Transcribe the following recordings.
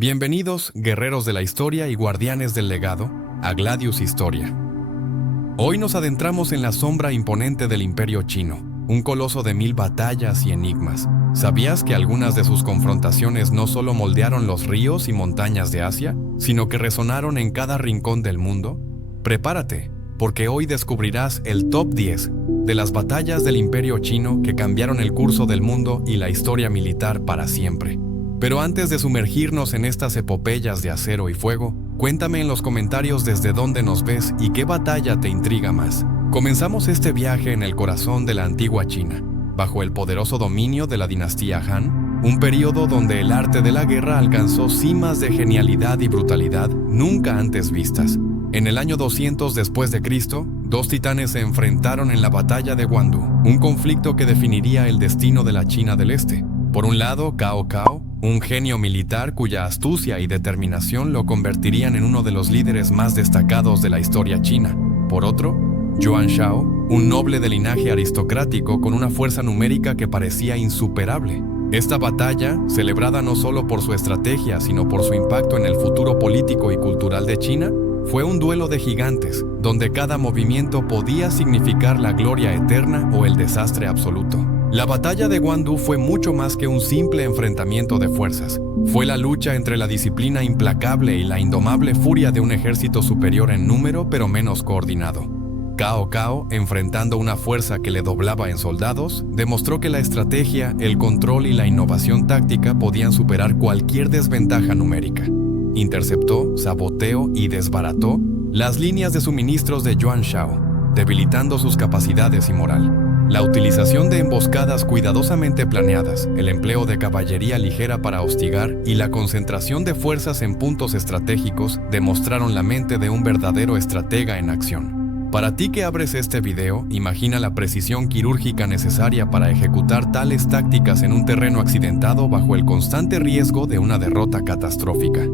Bienvenidos, guerreros de la historia y guardianes del legado, a Gladius Historia. Hoy nos adentramos en la sombra imponente del Imperio Chino, un coloso de 1000 batallas y enigmas. ¿Sabías que algunas de sus confrontaciones no solo moldearon los ríos y montañas de Asia, sino que resonaron en cada rincón del mundo? Prepárate, porque hoy descubrirás el top 10 de las batallas del Imperio Chino que cambiaron el curso del mundo y la historia militar para siempre. Pero antes de sumergirnos en estas epopeyas de acero y fuego, cuéntame en los comentarios desde dónde nos ves y qué batalla te intriga más. Comenzamos este viaje en el corazón de la antigua China, bajo el poderoso dominio de la dinastía Han, un periodo donde el arte de la guerra alcanzó cimas de genialidad y brutalidad nunca antes vistas. En el año 200 después de Cristo, dos titanes se enfrentaron en la batalla de Guandu, un conflicto que definiría el destino de la China del Este. Por un lado, Cao Cao, un genio militar cuya astucia y determinación lo convertirían en uno de los líderes más destacados de la historia china. Por otro, Yuan Shao, un noble de linaje aristocrático con una fuerza numérica que parecía insuperable. Esta batalla, celebrada no solo por su estrategia, sino por su impacto en el futuro político y cultural de China, fue un duelo de gigantes, donde cada movimiento podía significar la gloria eterna o el desastre absoluto. La batalla de Guandu fue mucho más que un simple enfrentamiento de fuerzas. Fue la lucha entre la disciplina implacable y la indomable furia de un ejército superior en número pero menos coordinado. Cao Cao, enfrentando una fuerza que le doblaba en soldados, demostró que la estrategia, el control y la innovación táctica podían superar cualquier desventaja numérica. Interceptó, saboteó y desbarató las líneas de suministros de Yuan Shao, debilitando sus capacidades y moral. La utilización de emboscadas cuidadosamente planeadas, el empleo de caballería ligera para hostigar y la concentración de fuerzas en puntos estratégicos demostraron la mente de un verdadero estratega en acción. Para ti que abres este video, imagina la precisión quirúrgica necesaria para ejecutar tales tácticas en un terreno accidentado bajo el constante riesgo de una derrota catastrófica.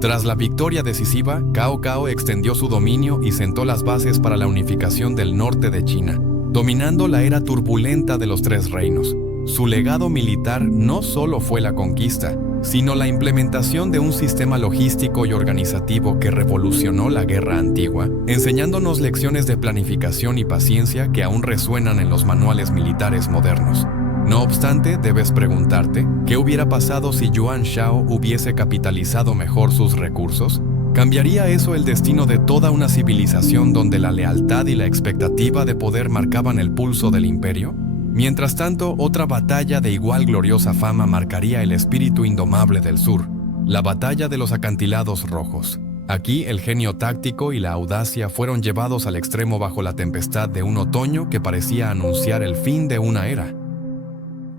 Tras la victoria decisiva, Cao Cao extendió su dominio y sentó las bases para la unificación del norte de China, dominando la era turbulenta de los Tres Reinos. Su legado militar no solo fue la conquista, sino la implementación de un sistema logístico y organizativo que revolucionó la guerra antigua, enseñándonos lecciones de planificación y paciencia que aún resuenan en los manuales militares modernos. No obstante, debes preguntarte, ¿qué hubiera pasado si Yuan Shao hubiese capitalizado mejor sus recursos? ¿Cambiaría eso el destino de toda una civilización donde la lealtad y la expectativa de poder marcaban el pulso del imperio? Mientras tanto, otra batalla de igual gloriosa fama marcaría el espíritu indomable del sur, la batalla de los acantilados rojos. Aquí, el genio táctico y la audacia fueron llevados al extremo bajo la tempestad de un otoño que parecía anunciar el fin de una era.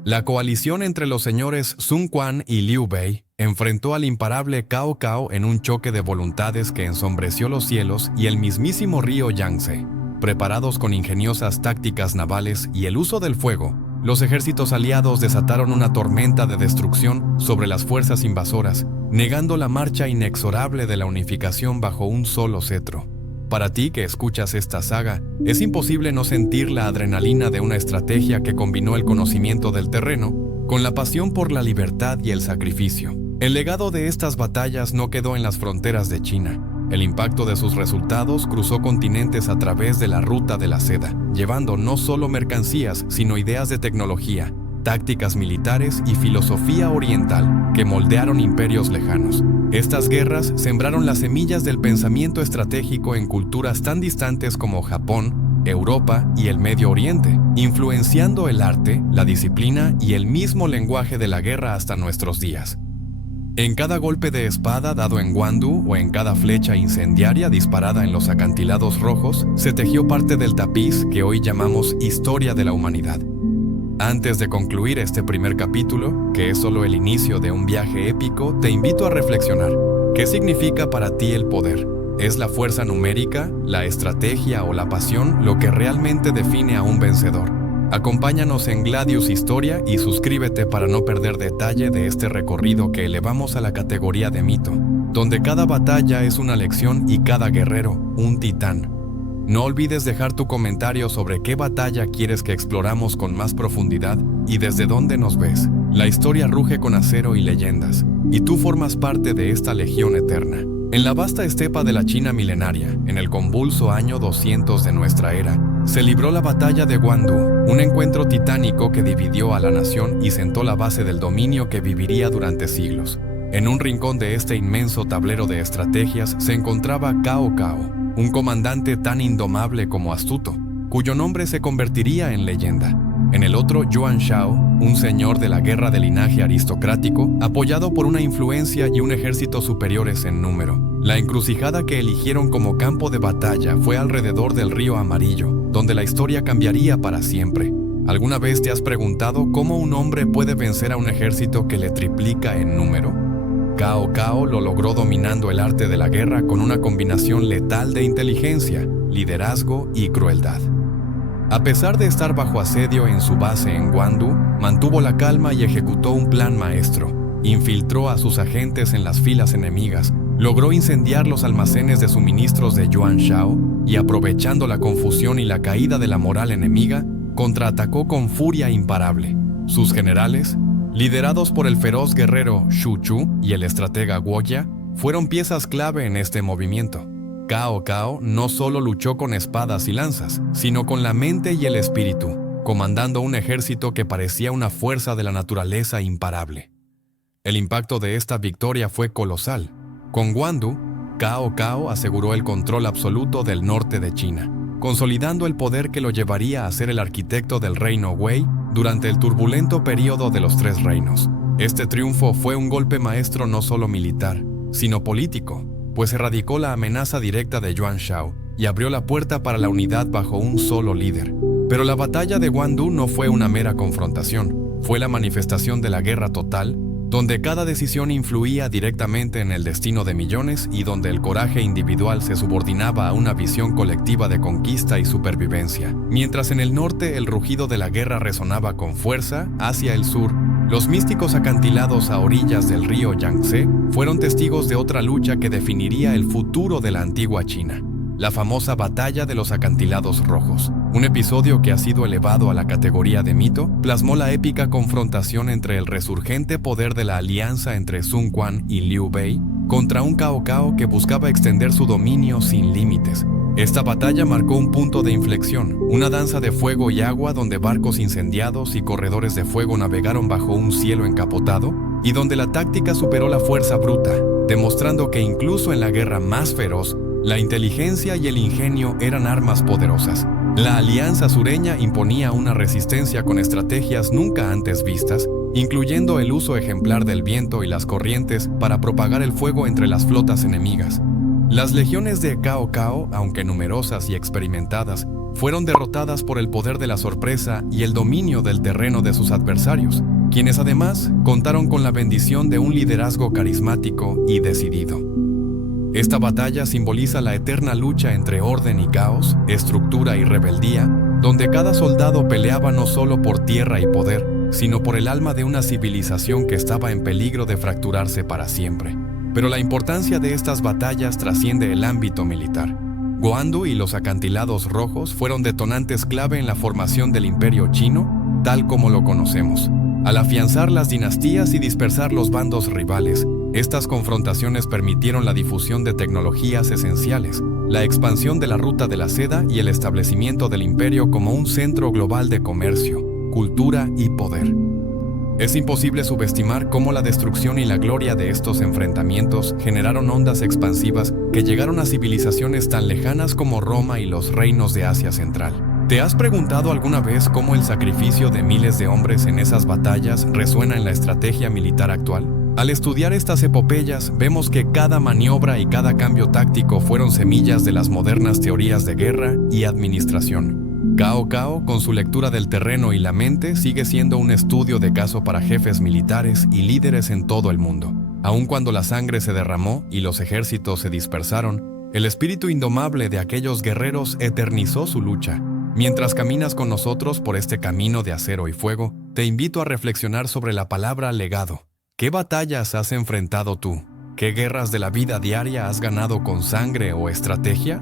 La coalición entre los señores Sun Quan y Liu Bei enfrentó al imparable Cao Cao en un choque de voluntades que ensombreció los cielos y el mismísimo río Yangtze. Preparados con ingeniosas tácticas navales y el uso del fuego, los ejércitos aliados desataron una tormenta de destrucción sobre las fuerzas invasoras, negando la marcha inexorable de la unificación bajo un solo cetro. Para ti que escuchas esta saga, es imposible no sentir la adrenalina de una estrategia que combinó el conocimiento del terreno con la pasión por la libertad y el sacrificio. El legado de estas batallas no quedó en las fronteras de China. El impacto de sus resultados cruzó continentes a través de la ruta de la seda, llevando no solo mercancías, sino ideas de tecnología, tácticas militares y filosofía oriental que moldearon imperios lejanos. Estas guerras sembraron las semillas del pensamiento estratégico en culturas tan distantes como Japón, Europa y el Medio Oriente, influenciando el arte, la disciplina y el mismo lenguaje de la guerra hasta nuestros días. En cada golpe de espada dado en Guandu o en cada flecha incendiaria disparada en los acantilados rojos, se tejió parte del tapiz que hoy llamamos historia de la humanidad. Antes de concluir este primer capítulo, que es solo el inicio de un viaje épico, te invito a reflexionar. ¿Qué significa para ti el poder? ¿Es la fuerza numérica, la estrategia o la pasión lo que realmente define a un vencedor? Acompáñanos en Gladius Historia y suscríbete para no perder detalle de este recorrido que elevamos a la categoría de mito, donde cada batalla es una lección y cada guerrero un titán. No olvides dejar tu comentario sobre qué batalla quieres que exploramos con más profundidad y desde dónde nos ves. La historia ruge con acero y leyendas, y tú formas parte de esta legión eterna. En la vasta estepa de la China milenaria, en el convulso año 200 de nuestra era, se libró la batalla de Guandu, un encuentro titánico que dividió a la nación y sentó la base del dominio que viviría durante siglos. En un rincón de este inmenso tablero de estrategias se encontraba Cao Cao, un comandante tan indomable como astuto, cuyo nombre se convertiría en leyenda. En el otro, Yuan Shao, un señor de la guerra de linaje aristocrático, apoyado por una influencia y un ejército superiores en número. La encrucijada que eligieron como campo de batalla fue alrededor del río Amarillo, donde la historia cambiaría para siempre. ¿Alguna vez te has preguntado cómo un hombre puede vencer a un ejército que le triplica en número? Cao Cao lo logró dominando el arte de la guerra con una combinación letal de inteligencia, liderazgo y crueldad. A pesar de estar bajo asedio en su base en Guandu, mantuvo la calma y ejecutó un plan maestro. Infiltró a sus agentes en las filas enemigas, logró incendiar los almacenes de suministros de Yuan Shao y, aprovechando la confusión y la caída de la moral enemiga, contraatacó con furia imparable. Sus generales, liderados por el feroz guerrero Xu Chu y el estratega Guoya, fueron piezas clave en este movimiento. Cao Cao no solo luchó con espadas y lanzas, sino con la mente y el espíritu, comandando un ejército que parecía una fuerza de la naturaleza imparable. El impacto de esta victoria fue colosal. Con Guandu, Cao Cao aseguró el control absoluto del norte de China, consolidando el poder que lo llevaría a ser el arquitecto del reino Wei durante el turbulento período de los Tres Reinos. Este triunfo fue un golpe maestro no solo militar, sino político, pues erradicó la amenaza directa de Yuan Shao y abrió la puerta para la unidad bajo un solo líder. Pero la batalla de Guandu no fue una mera confrontación, fue la manifestación de la guerra total, donde cada decisión influía directamente en el destino de millones y donde el coraje individual se subordinaba a una visión colectiva de conquista y supervivencia. Mientras en el norte el rugido de la guerra resonaba con fuerza, hacia el sur, los místicos acantilados a orillas del río Yangtze fueron testigos de otra lucha que definiría el futuro de la antigua China, la famosa Batalla de los Acantilados Rojos. Un episodio que ha sido elevado a la categoría de mito, plasmó la épica confrontación entre el resurgente poder de la alianza entre Sun Quan y Liu Bei contra un Cao Cao que buscaba extender su dominio sin límites. Esta batalla marcó un punto de inflexión, una danza de fuego y agua donde barcos incendiados y corredores de fuego navegaron bajo un cielo encapotado y donde la táctica superó la fuerza bruta, demostrando que incluso en la guerra más feroz, la inteligencia y el ingenio eran armas poderosas. La alianza sureña imponía una resistencia con estrategias nunca antes vistas, incluyendo el uso ejemplar del viento y las corrientes para propagar el fuego entre las flotas enemigas. Las legiones de Cao Cao, aunque numerosas y experimentadas, fueron derrotadas por el poder de la sorpresa y el dominio del terreno de sus adversarios, quienes además contaron con la bendición de un liderazgo carismático y decidido. Esta batalla simboliza la eterna lucha entre orden y caos, estructura y rebeldía, donde cada soldado peleaba no solo por tierra y poder, sino por el alma de una civilización que estaba en peligro de fracturarse para siempre. Pero la importancia de estas batallas trasciende el ámbito militar. Guandu y los acantilados rojos fueron detonantes clave en la formación del Imperio Chino, tal como lo conocemos. Al afianzar las dinastías y dispersar los bandos rivales, estas confrontaciones permitieron la difusión de tecnologías esenciales, la expansión de la ruta de la seda y el establecimiento del imperio como un centro global de comercio, cultura y poder. Es imposible subestimar cómo la destrucción y la gloria de estos enfrentamientos generaron ondas expansivas que llegaron a civilizaciones tan lejanas como Roma y los reinos de Asia Central. ¿Te has preguntado alguna vez cómo el sacrificio de miles de hombres en esas batallas resuena en la estrategia militar actual? Al estudiar estas epopeyas, vemos que cada maniobra y cada cambio táctico fueron semillas de las modernas teorías de guerra y administración. Cao Cao, con su lectura del terreno y la mente, sigue siendo un estudio de caso para jefes militares y líderes en todo el mundo. Aun cuando la sangre se derramó y los ejércitos se dispersaron, el espíritu indomable de aquellos guerreros eternizó su lucha. Mientras caminas con nosotros por este camino de acero y fuego, te invito a reflexionar sobre la palabra legado. ¿Qué batallas has enfrentado tú? ¿Qué guerras de la vida diaria has ganado con sangre o estrategia?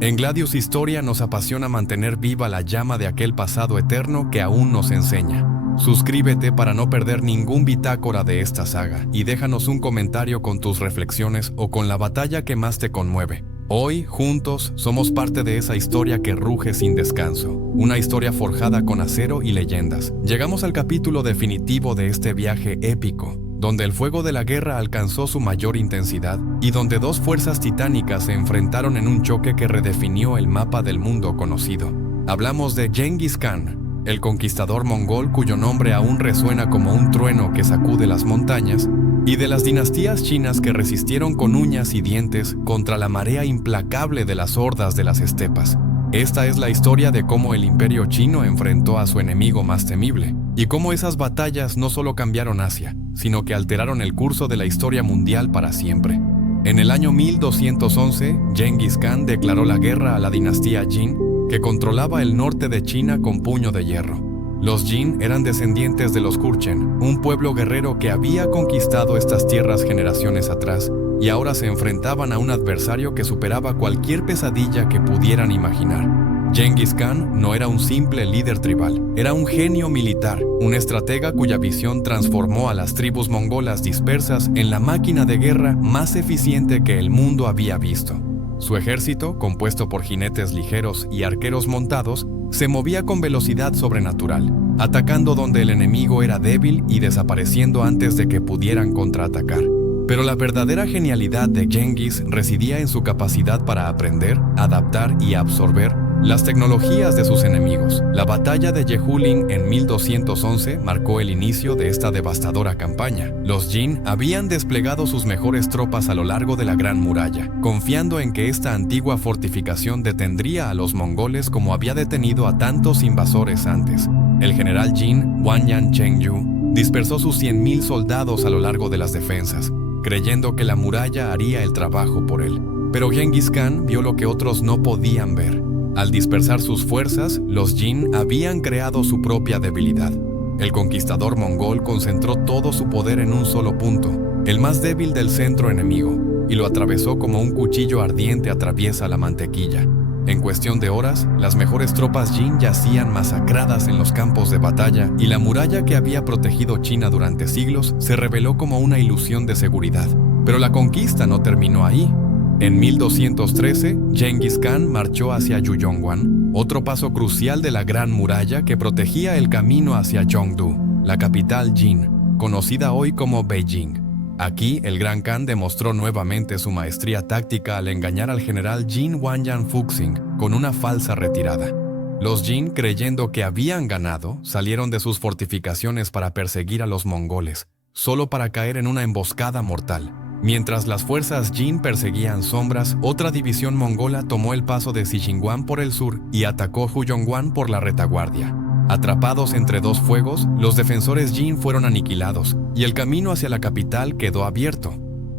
En Gladius Historia nos apasiona mantener viva la llama de aquel pasado eterno que aún nos enseña. Suscríbete para no perder ningún bitácora de esta saga y déjanos un comentario con tus reflexiones o con la batalla que más te conmueve. Hoy, juntos, somos parte de esa historia que ruge sin descanso, una historia forjada con acero y leyendas. Llegamos al capítulo definitivo de este viaje épico, donde el fuego de la guerra alcanzó su mayor intensidad y donde dos fuerzas titánicas se enfrentaron en un choque que redefinió el mapa del mundo conocido. Hablamos de Genghis Khan, el conquistador mongol cuyo nombre aún resuena como un trueno que sacude las montañas, y de las dinastías chinas que resistieron con uñas y dientes contra la marea implacable de las hordas de las estepas. Esta es la historia de cómo el imperio chino enfrentó a su enemigo más temible, y cómo esas batallas no solo cambiaron Asia, sino que alteraron el curso de la historia mundial para siempre. En el año 1211, Genghis Khan declaró la guerra a la dinastía Jin, que controlaba el norte de China con puño de hierro. Los Jin eran descendientes de los Jurchen, un pueblo guerrero que había conquistado estas tierras generaciones atrás, y ahora se enfrentaban a un adversario que superaba cualquier pesadilla que pudieran imaginar. Genghis Khan no era un simple líder tribal, era un genio militar, un estratega cuya visión transformó a las tribus mongolas dispersas en la máquina de guerra más eficiente que el mundo había visto. Su ejército, compuesto por jinetes ligeros y arqueros montados, se movía con velocidad sobrenatural, atacando donde el enemigo era débil y desapareciendo antes de que pudieran contraatacar. Pero la verdadera genialidad de Genghis residía en su capacidad para aprender, adaptar y absorber las tecnologías de sus enemigos. La batalla de Jehulin en 1211 marcó el inicio de esta devastadora campaña. Los Jin habían desplegado sus mejores tropas a lo largo de la Gran Muralla, confiando en que esta antigua fortificación detendría a los mongoles como había detenido a tantos invasores antes. El general Jin, Wanyan Chengyu, dispersó sus 100,000 soldados a lo largo de las defensas, creyendo que la muralla haría el trabajo por él. Pero Genghis Khan vio lo que otros no podían ver. Al dispersar sus fuerzas, los Jin habían creado su propia debilidad. El conquistador mongol concentró todo su poder en un solo punto, el más débil del centro enemigo, y lo atravesó como un cuchillo ardiente atraviesa la mantequilla. En cuestión de horas, las mejores tropas Jin yacían masacradas en los campos de batalla y la muralla que había protegido China durante siglos se reveló como una ilusión de seguridad. Pero la conquista no terminó ahí. En 1213, Genghis Khan marchó hacia Yuyongguan, otro paso crucial de la Gran Muralla que protegía el camino hacia Chengdu, la capital Jin, conocida hoy como Beijing. Aquí, el Gran Khan demostró nuevamente su maestría táctica al engañar al general Jin Wanyan Fuxing con una falsa retirada. Los Jin, creyendo que habían ganado, salieron de sus fortificaciones para perseguir a los mongoles, solo para caer en una emboscada mortal. Mientras las fuerzas Jin perseguían sombras, otra división mongola tomó el paso de Xishinguan por el sur y atacó Huyongguan por la retaguardia. Atrapados entre dos fuegos, los defensores Jin fueron aniquilados y el camino hacia la capital quedó abierto.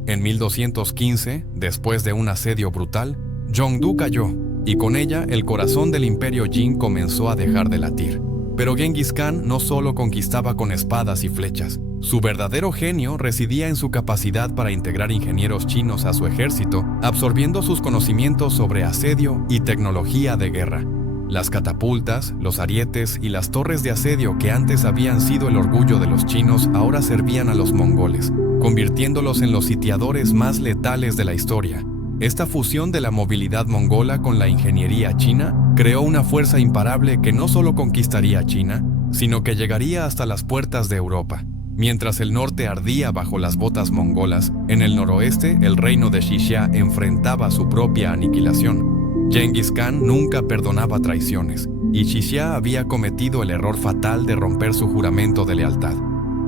En 1215, después de un asedio brutal, Chengdu cayó y con ella el corazón del imperio Jin comenzó a dejar de latir. Pero Genghis Khan no solo conquistaba con espadas y flechas. Su verdadero genio residía en su capacidad para integrar ingenieros chinos a su ejército, absorbiendo sus conocimientos sobre asedio y tecnología de guerra. Las catapultas, los arietes y las torres de asedio que antes habían sido el orgullo de los chinos ahora servían a los mongoles, convirtiéndolos en los sitiadores más letales de la historia. Esta fusión de la movilidad mongola con la ingeniería china creó una fuerza imparable que no solo conquistaría China, sino que llegaría hasta las puertas de Europa. Mientras el norte ardía bajo las botas mongolas, en el noroeste el reino de Xixia enfrentaba su propia aniquilación. Genghis Khan nunca perdonaba traiciones, y Xixia había cometido el error fatal de romper su juramento de lealtad.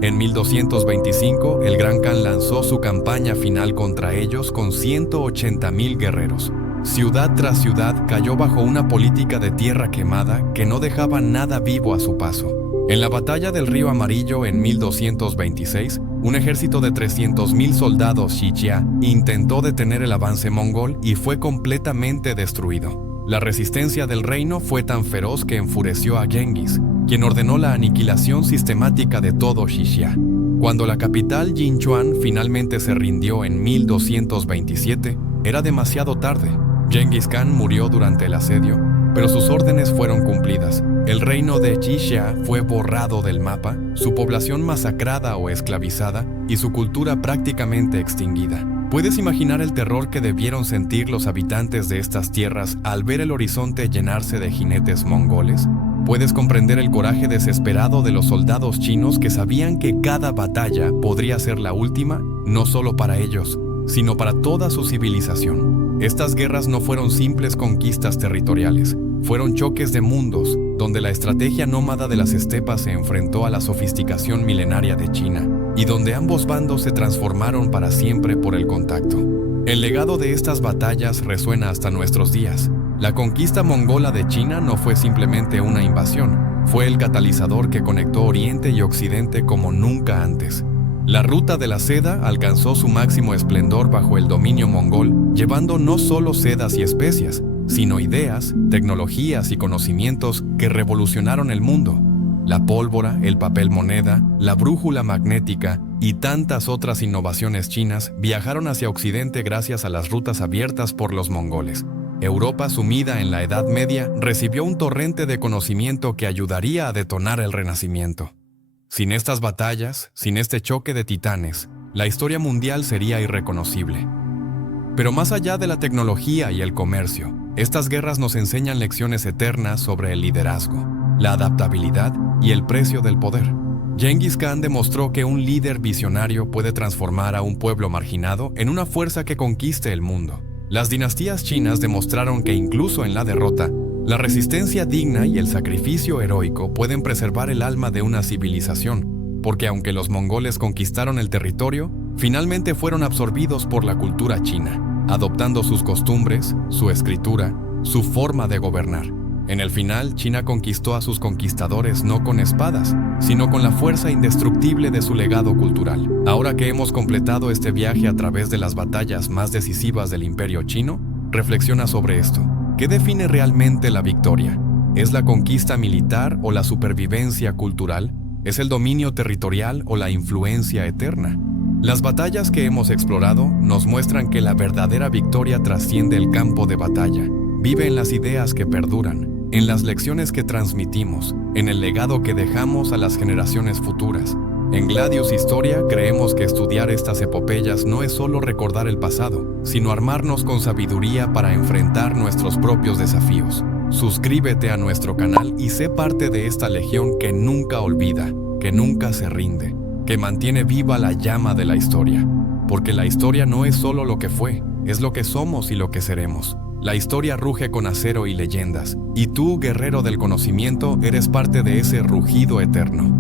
En 1225, el Gran Khan lanzó su campaña final contra ellos con 180,000 guerreros. Ciudad tras ciudad cayó bajo una política de tierra quemada que no dejaba nada vivo a su paso. En la batalla del Río Amarillo en 1226, un ejército de 300,000 soldados Xixia intentó detener el avance mongol y fue completamente destruido. La resistencia del reino fue tan feroz que enfureció a Genghis, quien ordenó la aniquilación sistemática de todo Xixia. Cuando la capital Jinchuan finalmente se rindió en 1227, era demasiado tarde. Genghis Khan murió durante el asedio, pero sus órdenes fueron cumplidas, El reino de Xia fue borrado del mapa, su población masacrada o esclavizada y su cultura prácticamente extinguida. ¿Puedes imaginar el terror que debieron sentir los habitantes de estas tierras al ver el horizonte llenarse de jinetes mongoles? ¿Puedes comprender el coraje desesperado de los soldados chinos que sabían que cada batalla podría ser la última, no solo para ellos, sino para toda su civilización? Estas guerras no fueron simples conquistas territoriales, fueron choques de mundos, donde la estrategia nómada de las estepas se enfrentó a la sofisticación milenaria de China, y donde ambos bandos se transformaron para siempre por el contacto. El legado de estas batallas resuena hasta nuestros días. La conquista mongola de China no fue simplemente una invasión, fue el catalizador que conectó Oriente y Occidente como nunca antes. La ruta de la seda alcanzó su máximo esplendor bajo el dominio mongol, llevando no solo sedas y especias, sino ideas, tecnologías y conocimientos que revolucionaron el mundo. La pólvora, el papel moneda, la brújula magnética y tantas otras innovaciones chinas viajaron hacia Occidente gracias a las rutas abiertas por los mongoles. Europa, sumida en la Edad Media, recibió un torrente de conocimiento que ayudaría a detonar el Renacimiento. Sin estas batallas, sin este choque de titanes, la historia mundial sería irreconocible. Pero más allá de la tecnología y el comercio, estas guerras nos enseñan lecciones eternas sobre el liderazgo, la adaptabilidad y el precio del poder. Genghis Khan demostró que un líder visionario puede transformar a un pueblo marginado en una fuerza que conquiste el mundo. Las dinastías chinas demostraron que incluso en la derrota, la resistencia digna y el sacrificio heroico pueden preservar el alma de una civilización, porque aunque los mongoles conquistaron el territorio, finalmente fueron absorbidos por la cultura china, adoptando sus costumbres, su escritura, su forma de gobernar. En el final, China conquistó a sus conquistadores no con espadas, sino con la fuerza indestructible de su legado cultural. Ahora que hemos completado este viaje a través de las batallas más decisivas del Imperio Chino, reflexiona sobre esto. ¿Qué define realmente la victoria? ¿Es la conquista militar o la supervivencia cultural? ¿Es el dominio territorial o la influencia eterna? Las batallas que hemos explorado nos muestran que la verdadera victoria trasciende el campo de batalla. Vive en las ideas que perduran, en las lecciones que transmitimos, en el legado que dejamos a las generaciones futuras. En Gladius Historia creemos que estudiar estas epopeyas no es solo recordar el pasado, sino armarnos con sabiduría para enfrentar nuestros propios desafíos. Suscríbete a nuestro canal y sé parte de esta legión que nunca olvida, que nunca se rinde, que mantiene viva la llama de la historia. Porque la historia no es solo lo que fue, es lo que somos y lo que seremos. La historia ruge con acero y leyendas, y tú, guerrero del conocimiento, eres parte de ese rugido eterno.